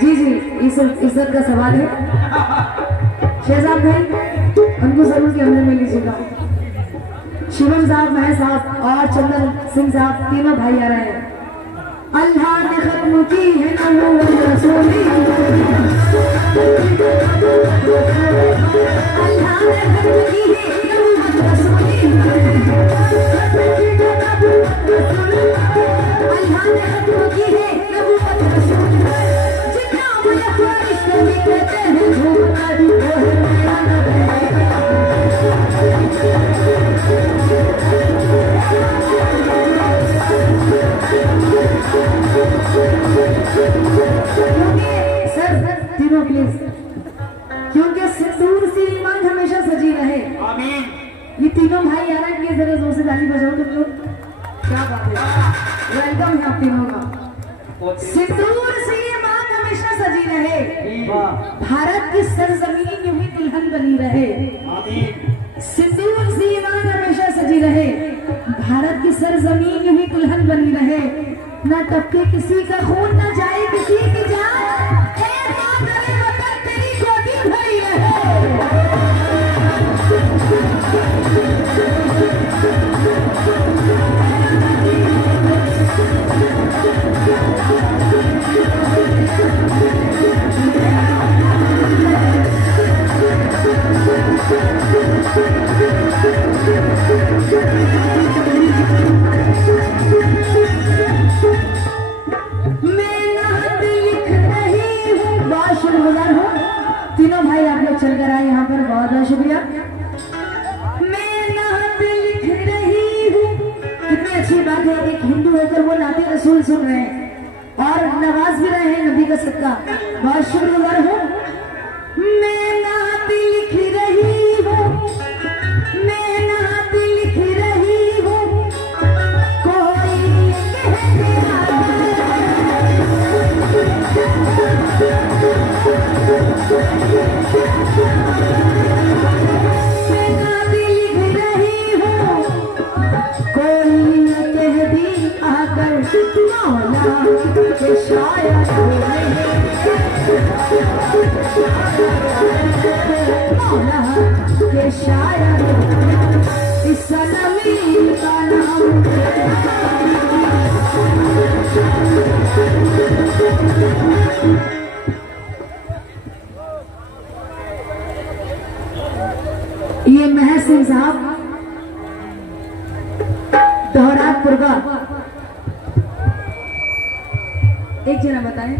जी जी, इज्जत का सवाल है। शहजाद भाई उनको जरूर के अंदर में लीजिएगा। शिवम साहब, महेश साहब और चंदन सिंह साहब तीनों भाई आ रहे हैं। अल्लाह ने खत्म की है नबूवत रसूली, अल्लाह ने खत्म की है नबूवत रसूली, अल्लाह ने खत्म की है नबूवत रसूली। जितना मुझे फरिश्ते भी कहते हैं झूमकर वो है मेरा नबी। तीनों प्लीज, क्योंकि सिंदूर से ईमान हमेशा सजी रहे। आमीन। ये तीनों भाई आ रहे हैं, जरा जोर से ताली बजाओ तुम लोग। क्या बात है, वेलकम है आप तीनों का। सिंदूर से ईमान हमेशा सजी रहे, भारत की सरजमीन यूं ही दुल्हन बनी रहे। आमीन। सिंदूर से ईमान हमेशा सजी रहे, भारत की सरजमीन यूं ही दुल्हन बनी रहे। ना टपके किसी का खून, ना जाए किसी की जान, तेरी गोदी भरी रहे। तीनों भाई आप लोग चलकर आए यहाँ पर, बहुत बहुत शुक्रिया। मैं नात लिख रही हूँ, कितनी अच्छी बात है, एक हिंदू होकर वो नाते रसूल सुन रहे हैं और नवाज भी रहे हैं नबी का सदका, बहुत शुक्रगुजार हूँ। मैं नात लिख रही हूँ, मैं नात लिख रही हूँ, कोई कह दिया के शायर मौला के शायर इस सनमी का नाम। ये महेश सिंह साहब दोहरापुर का, एक जना बताएं।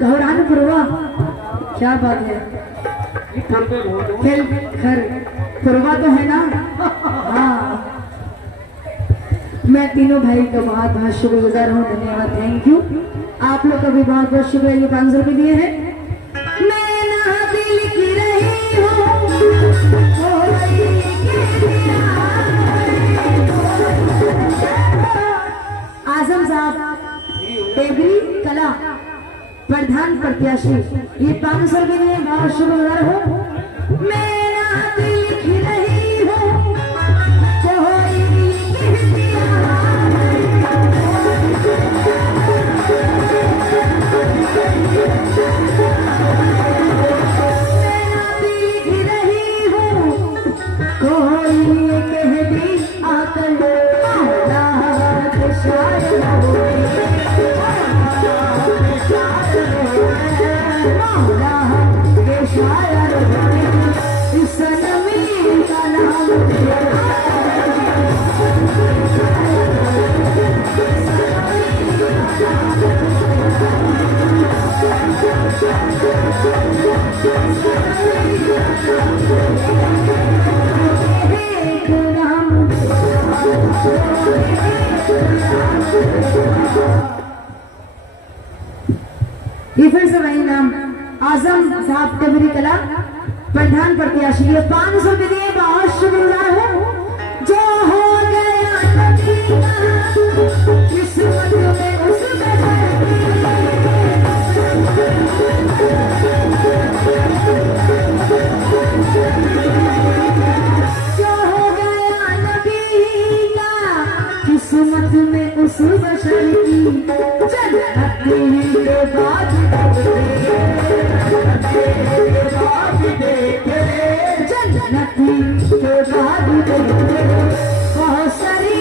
गौरानपुर, क्या बात है, खेल खर पुरवा तो है ना। हाँ, मैं तीनों भाई का बहुत बहुत शुक्रगुजार हूँ, धन्यवाद, थैंक यू। आप लोग का भी बहुत बहुत शुक्रिया, ये 500 रुपये दिए हैं। मैं नात लिख रही हूँ, आजम साहब टेबरी कला प्रधान प्रत्याशी, ये 500 रुपये दिए, बहुत शुक्रगुजार हूँ। मैं नात लिख रही हूँ, कोई कह दिया ये फिर से वही नाम, आजम साहब टेबरी कला प्रधान प्रत्याशी, ये 500 रुपये दिए, बहुत शुक्रगुजार हूँ। जो हो गया किस्मत में उसमें जो हो गया नबी का किस्मत में उस बशर की नदी के बाद जन्नती के बाद बहुत सारी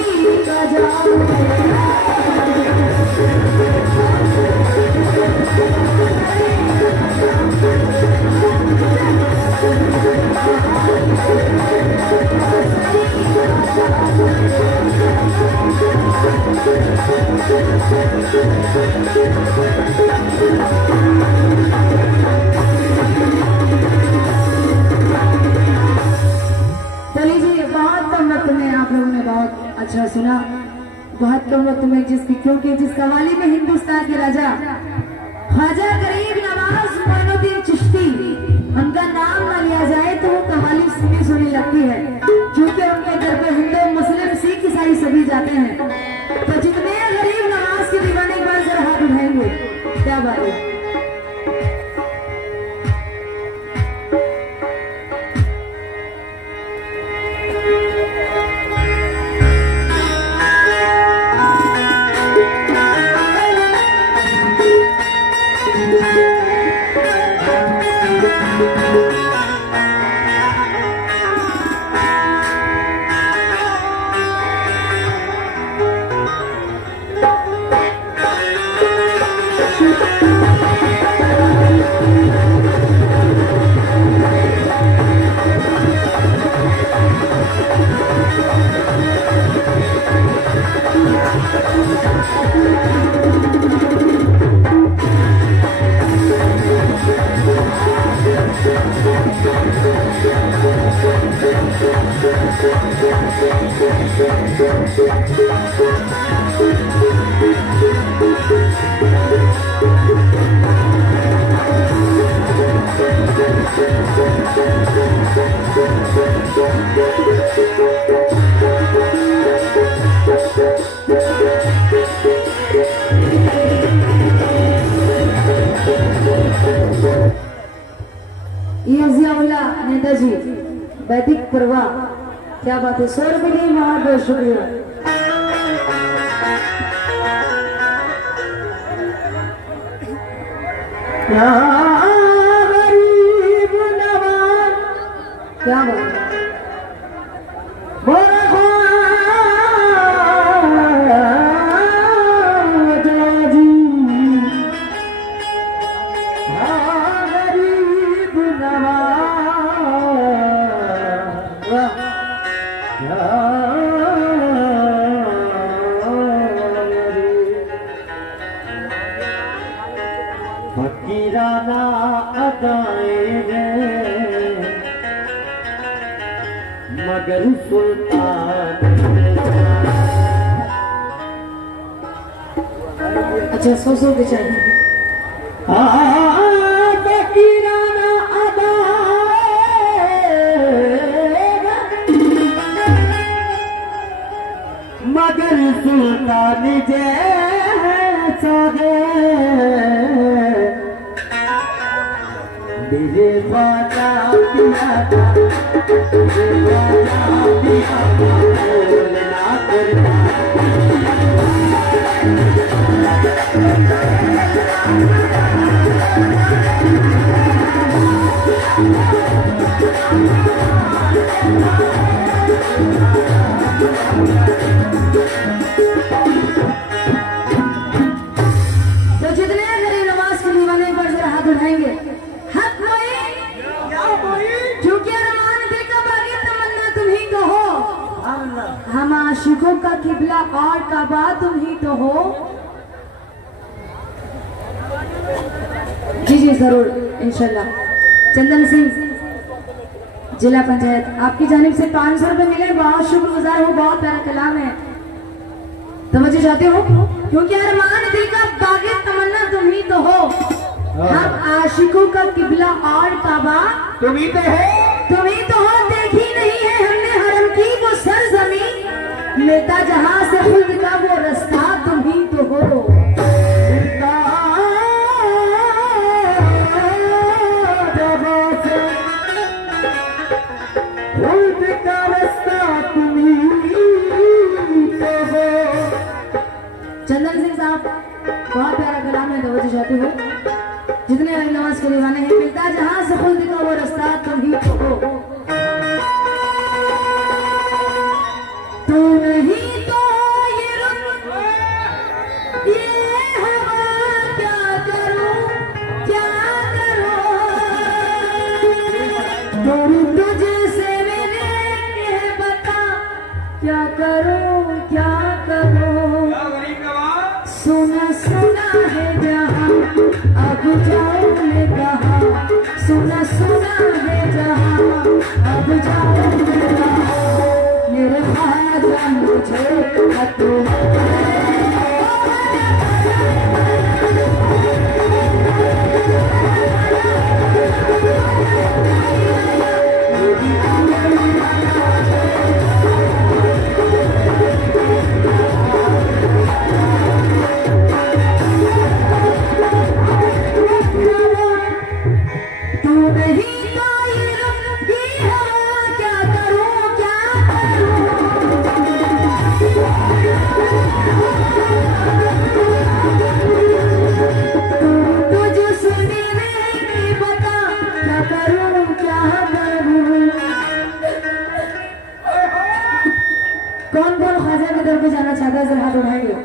अच्छा सुना, बहुत कम वक्त में क्योंकि जिस कवाली में हिंदुस्तान के राजा ख्वाजा गरीब नवाज मोइनुद्दीन चिश्ती उनका नाम ना लिया जाए तो वो कवाली सुनी सुनी लगती है, क्योंकि उनके घर पर हिंदू मुस्लिम सिख ईसाई सभी जाते हैं। तो जितने गरीब नवाज के दीवाने पर जरा हाथ उठाएंगे, क्या बात है। नेताजी वैदिक प्रवाह, क्या बात है। 100 रुपये की बहुत बहुत शुक्रिया। क्या बात है। फकीराना अदाए मगर सुल्तान। अच्छा 100 के चाहिए। फकीराना अदाए मगर सुल्तान जैसा है मेरे ख्वाजा पिया था, मेरे ख्वाजा पिया था, बोलना करता। तो जितने गरीब नवाज के दीवाने पर जरा हाथ उठाएंगे। क्योंकि अरमान दिल का बागी तमन्ना तुम ही तो हो, हम आशिकों का किबला और काबा तुम ही तो हो। जी जी जरूर इंशाल्लाह। चंदन सिंह जिला पंचायत, आपकी जानिब से 500 रुपए मिले, बहुत शुक्रगुजार हूँ। बहुत प्यारा कलाम है, समझे चाहते हो। क्योंकि अरमान दिल का बागी तमन्ना तुम ही तो हो, हम आशिकों का किबला और काबा तुम ही तो हो, तुम ही तो हो। देखी नहीं है हमने हरम की वो सरजमीन, लेता जहां से खुद का वो रास्ता तुम ही तो हो। खुद का रास्ता तुम ही तो हो। चंदन सिंह साहब बहुत प्यारा कलाम में तवज्जो चाहती हूँ। जितने अली नवाज के दीवाने हैं, मिलता जहां से खुद का वो रास्ता तुम ही तो हो। तू नहीं तो ये रुत, ये हवा, क्या करूं क्या करूं। दूर तुझसे मेरे ये बता, क्या करूं क्या करूं। सुना सुना है जहां, अब जाओ मैं कहाँ। सुना सुना है जहां, अब जाओ मैं कहाँ। मेरे ख्वाजा मुझे तू कौन कौन ख्वाजा की तरफ जाना चाहता है, जरा हाथ उठाइए।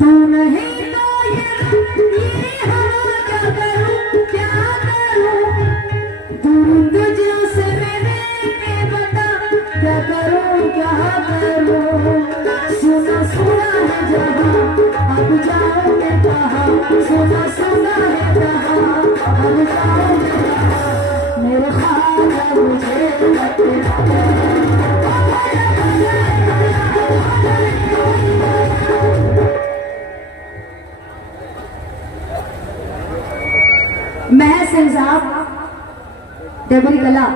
तू नहीं तो ये हवा, क्या करूं क्या करूं। दूर तुझसे मैंने के बता, क्या करूं क्या करूं। सुना सुना है जहां, अब जाओ मैं कहाँ। सुना सुना है जहां, अब जाओ मैं कहाँ। मेरे ख्वाजा मुझे महज इंसाफ डेबरी कला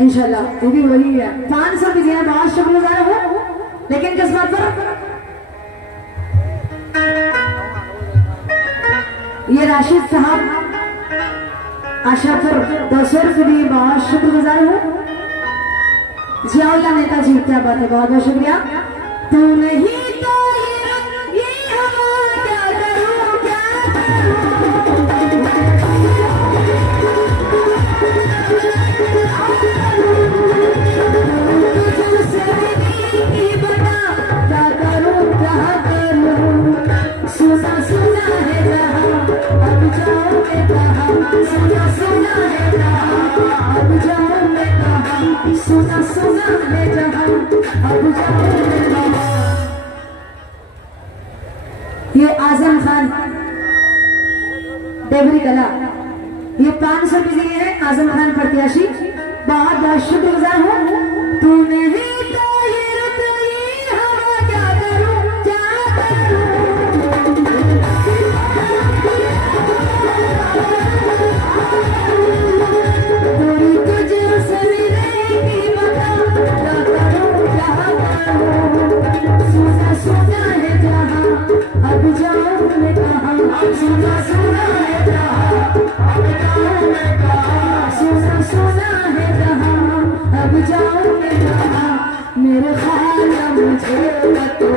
इंशाल्लाह वो भी वही है। 500 की दिया, बहुत शुक्रगुजार हूँ। लेकिन किस बात पर, ये राशिद साहब आशापुर 200 के लिए बहुत शुक्रगुजार हूँ। जियाउल्लाह नेताजी, क्या बात है, बहुत बहुत शुक्रिया। तू नहीं तो ये हवा, क्या करूं क्या तुझसे नहीं बता, क्या करूं क्या करूं। सुना सुना है जहां, अब जाओ मैं कहाँ। सुना सुना है जहां, अब जाओ मैं कहाँ। सुना सुना है जहां, अब जाओ मैं कहाँ। ये आजम खान डेबरी कला, ये 500 की दिए हैं आजम खान प्रत्याशी, बहुत बहुत शुक्रगुजार हूँ। तू नहीं तो ये रुत, ये हवा, क्या करूं क्या करूं। दूरी तुझसे मेरे की बता, क्या करूं क्या करूं। सुना सुना है जहां, अब जाओ मैं कहाँ। सुना सुना है जहां, अब जाओ मैं कहाँ। सुना सुना है जहां, अब जाओ मैं कहाँ। मेरे ख्वाजा मुझे तू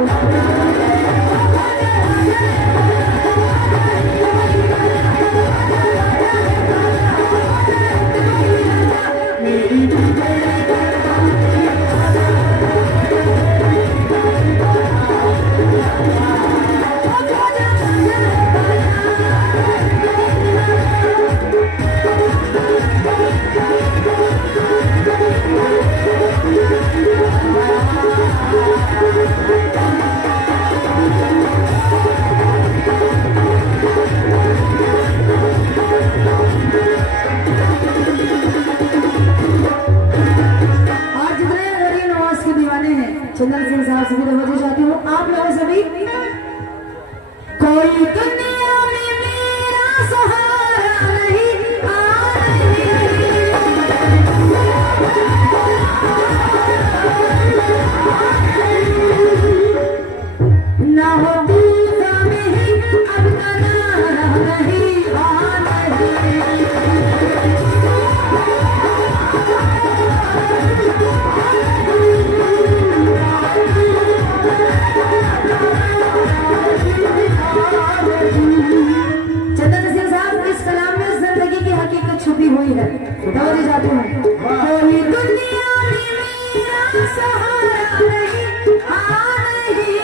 दौड़ी जाती हूँ। कोई दुनिया में मेरा सहारा नहीं, हाँ नहीं,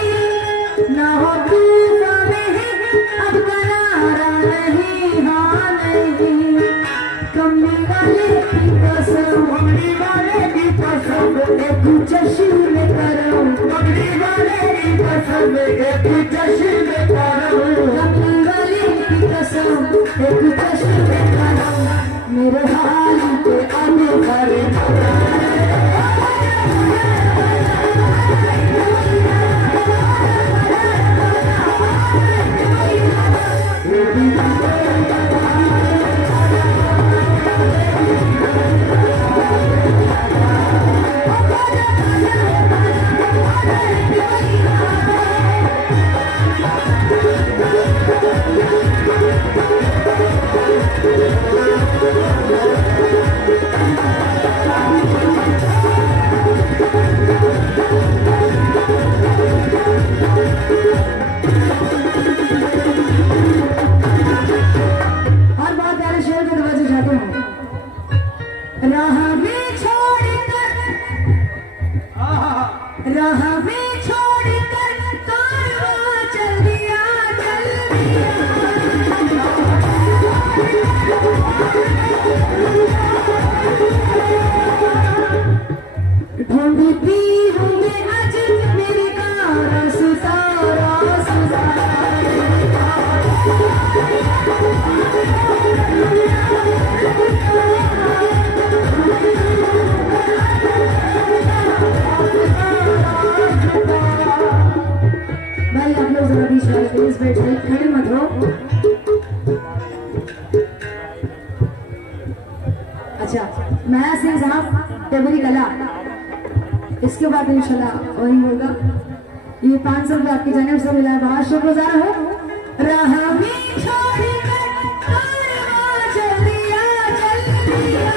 ना हो तू में अब करारा नहीं, हाँ नहीं, कमली वाले की कसम, कमली वाले की कसम, एक चश्मे करो, कमली वाले की कसम, एक चश्मे करो, कमली वाले की कसम, एक चश्मे करो, मेरे हाल पे आने वाले खड़े मत हो। अच्छा, मैं सिंह साहब टेबरी कला, इसके बाद इंशाल्लाह वही होगा। ये 500 रुपये आपकी जाने से मिला है, बहुत शुक्रगुजार हूँ। राह में छोड़कर कारवां चल दिया, चल दिया।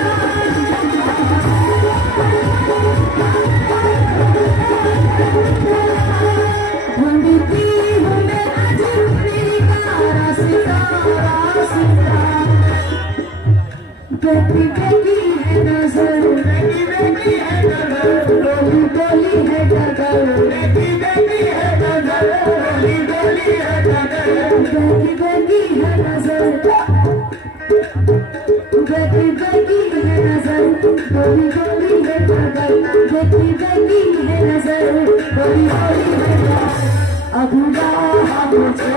ढूंढती हूँ मैं आज मेरी का रास्ता, रास्ता। बेटी बेटी है नजर, बेटी बेटी है नजर, डोली डोली है डगर, बेटी बेटी है नजर, डोली डोली है नजर, बेटी बेटी है नजर, बेटी बेटी है नजर, डोली डोली है डगर, बेटी बेटी है नजर, डोली डोली है डगर। अबूजा मुझे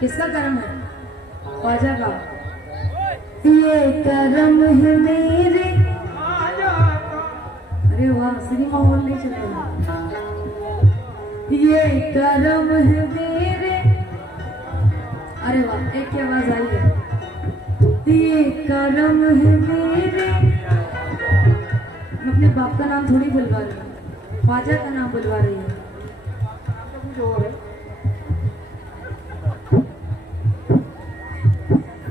किसका करम है? ख्वाजा का। ये करम है मेरे, अरे वाह, सिनेमा हॉल नहीं चलता। ये करम है मेरे, अरे वाह, एक की आवाज आई है। ये करम है मेरे, मैं अपने बाप का नाम थोड़ी बुलवा रही हूँ, ख्वाजा का नाम बुलवा रही हूँ। कुछ और है।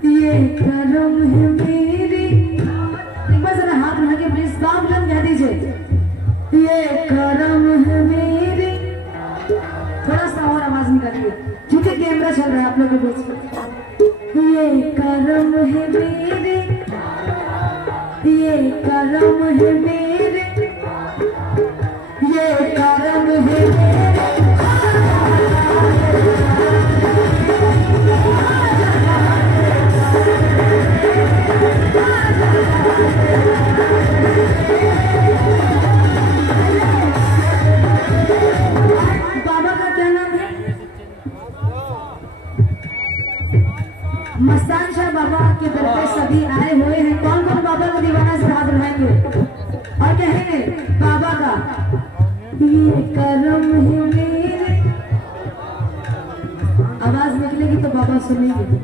ये करम है मेरी, एक बार जरा हाथ उठा के प्लीज बाप लग कह दीजिए। ये करम है मेरी, थोड़ा सा और आवाज निकालिए क्योंकि कैमरा चल रहा है आप लोगों के बीच। ये करम है मेरी, ये करम है मेरी, ये करम है मेरी। सुनेगी।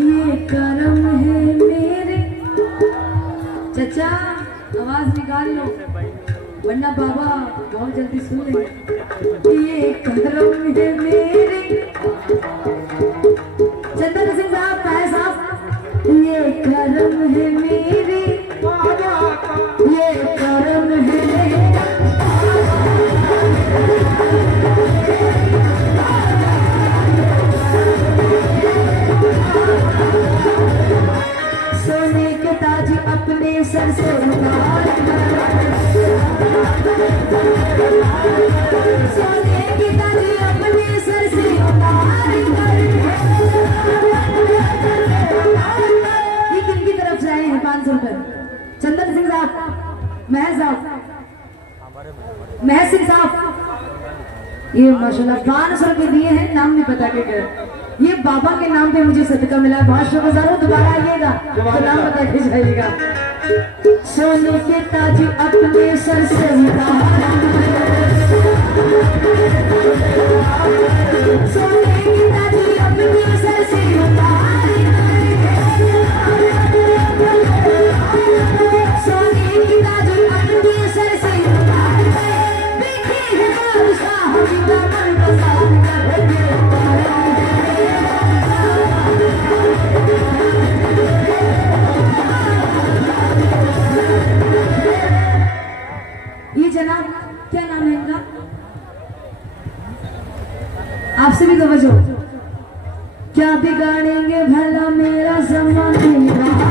ये करम है मेरे चचा, आवाज निकाल लो वरना बाबा बहुत जल्दी सुन लेंगे। ये करम है मेरे चंदन सिंह साहब, पाए साहब, ये करम है मेरे, ये करम है सोने के ताज अपने सर से उतार कर, सोने के ताज अपने सर से उतार कर। ये किनकी तरफ से आए हैं 500 रुपए? चंदन सिंह साहब, महज साहब, महज सिंह साहब, ये माशाल्लाह 500 रुपए दिए हैं, नाम नहीं पता के गए। ये बाबा के नाम पे मुझे सदका मिला, बहुत शुक्रिया। दोबारा आइएगा तो नाम बता के जाइएगा। सोने के ताज अपने सर से उतार, सोने के ताज अपने सर से उतार, सोने के ताज अपने सर से उतार, देखे है बादशाह जिंदा मन बसार कर। ये जनाब क्या नाम है इनका? आपसे भी तवज्जो। क्या बिगाड़ेंगे भला मेरा ज़माने वाले,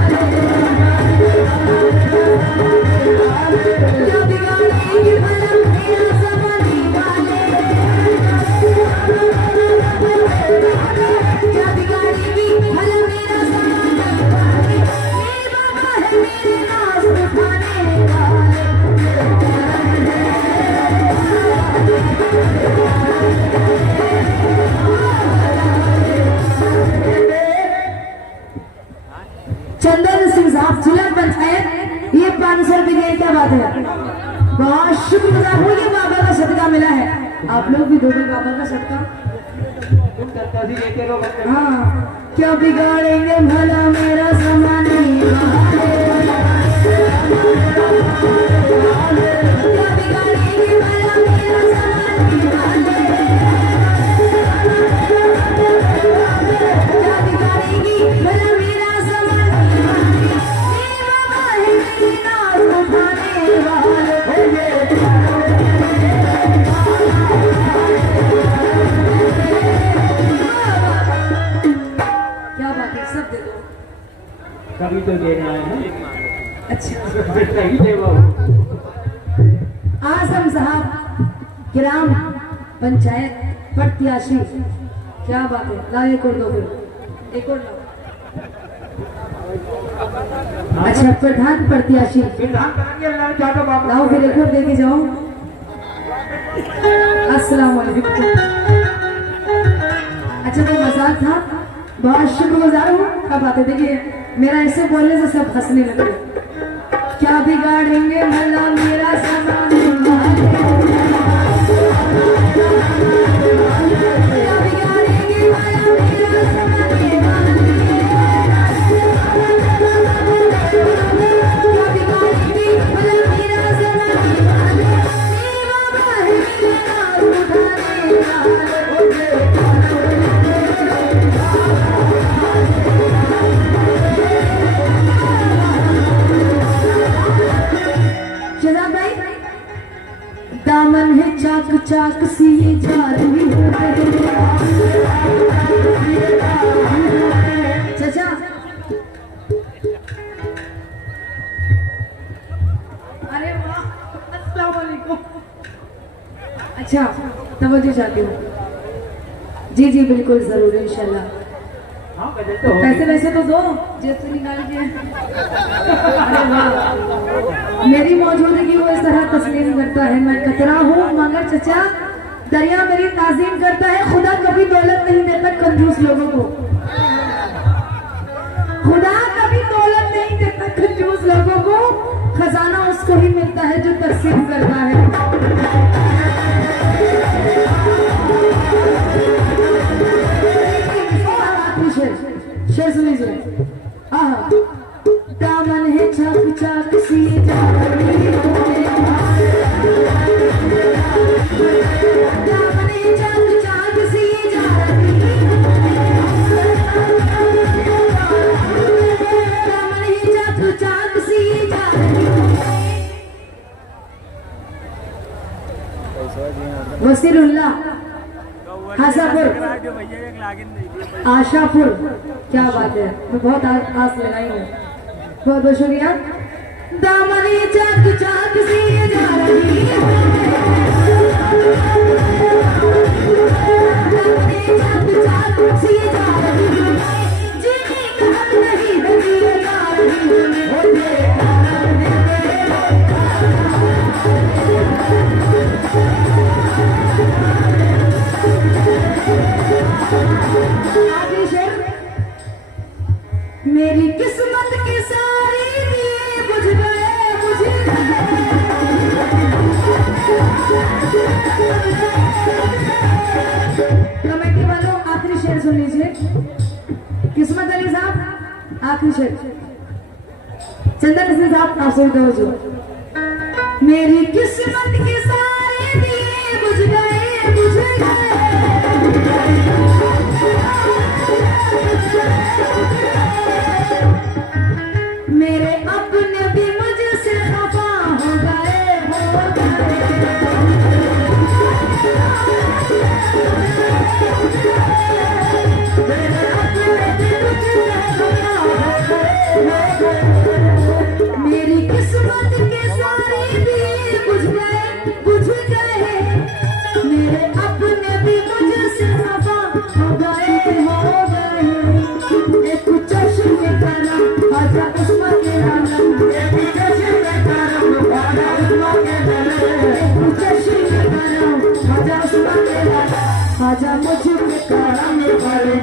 क्या बिगाड़ेंगे भला मेरा ज़माने वाले, क्या बिगाड़ेंगे भला मेरा ज़माने वाले, मेरे बाबा है मेरे नाज उठाने वाले। चंदन सिंह साहब, जिला पंचायत, ये 500 रुपए दिए, क्या बात है, बहुत शुक्रगुजार हूँ। ये बाबा का सदका मिला है, आप लोग भी दो बाबा का सदका। हाँ, क्या बिगाड़ेंगे भला मेरा ज़माने वाले, क्या बिगाड़ेंगे भला मेरा ज़माने वाले, क्या बिगाड़ेंगे भला मेरा ज़माने वाले, मेरे बाबा है मेरे नाज उठाने वाले। क्या बात है, सब दे दो। कभी तो देना है। अच्छा, सही दे वो। आजम साहब, ग्राम पंचायत प्रत्याशी, क्या बात है, ला एक और दो, फिर एक और लाओ। अच्छा, प्रधान प्रत्याशी लाओ, फिर एक और दे के जाओ। अस्सलाम वालेकुम। अच्छा, वो मजाक था, बहुत शुक्रगुजार हूँ। क्या बात है, देखिए मेरा ऐसे बोलने से सब हंसने लगे। क्या बिगाड़ेंगे भला मेरा ज़माने वाले, क्या बिगाड़ेंगे भला मेरा ज़माने वाले, क्या बिगाड़ेंगे भला मेरा ज़माने वाले, मेरे बाबा है मेरे नाज उठाने वाले। शहजाद भाई, दामन है चाक चाक सी ये जा रही है। चाचा, अरे वाह, अस्सलाम वालेकुम। अच्छा, तवज्जो चाहती हूँ। जी जी बिल्कुल जरूर, इंशाल्लाह। पैसे वैसे तो दो, जेब से निकाल के। अरे वाह, मेरी मौजूदगी वो इस तरह तस्लीम करता है। मैं कतरा हूँ मगर चचा दरिया मेरी ताजीम करता है। खुदा कभी दौलत नहीं देता कंजूस लोगों को, खुदा कभी दौलत नहीं देता कंजूस लोगों को, खजाना उसको ही मिलता है जो तकसीम करता है। से आहा दामन है चाक चाक सी जा रही हो दामन है चाक चाक सी जा रही दामन है चाक चाक सी जा रही वसीलुल्लाह हासापुर आशापुर क्या बात है मैं बहुत आस लगाई हूँ बहुत बहुत शुक्रिया दामनी चाक चाक सी जा रही दामनी चाक चाक सी जा रही जीने का हक नहीं है जिए जा आगे शेर मेरी किस्मत के सारे दिए बुझ गए मुझे कमेटी वालों आखिरी शेर सुन लीजिए किस्मत अली साहब आखिरी शेर चंदन सिंह साहब आप सुन दो मेरी किस्मत के सारे दिए बुझ गए मुझ गए मेरे अपने भी मुझसे खफा हो गए मेरे अपने भी मुझसे खफा हो गए मेरी किस्मत के सारे दिए बुझ गए मेरे अपने भी मुझसे खफा हो गए एक चश्मे करम आजा उस्मा के आलम एक चश्मे करम आजा उस्मा के आलम एक चश्मे करम आजा उस्मा के आलम आजा मुझे करम वाले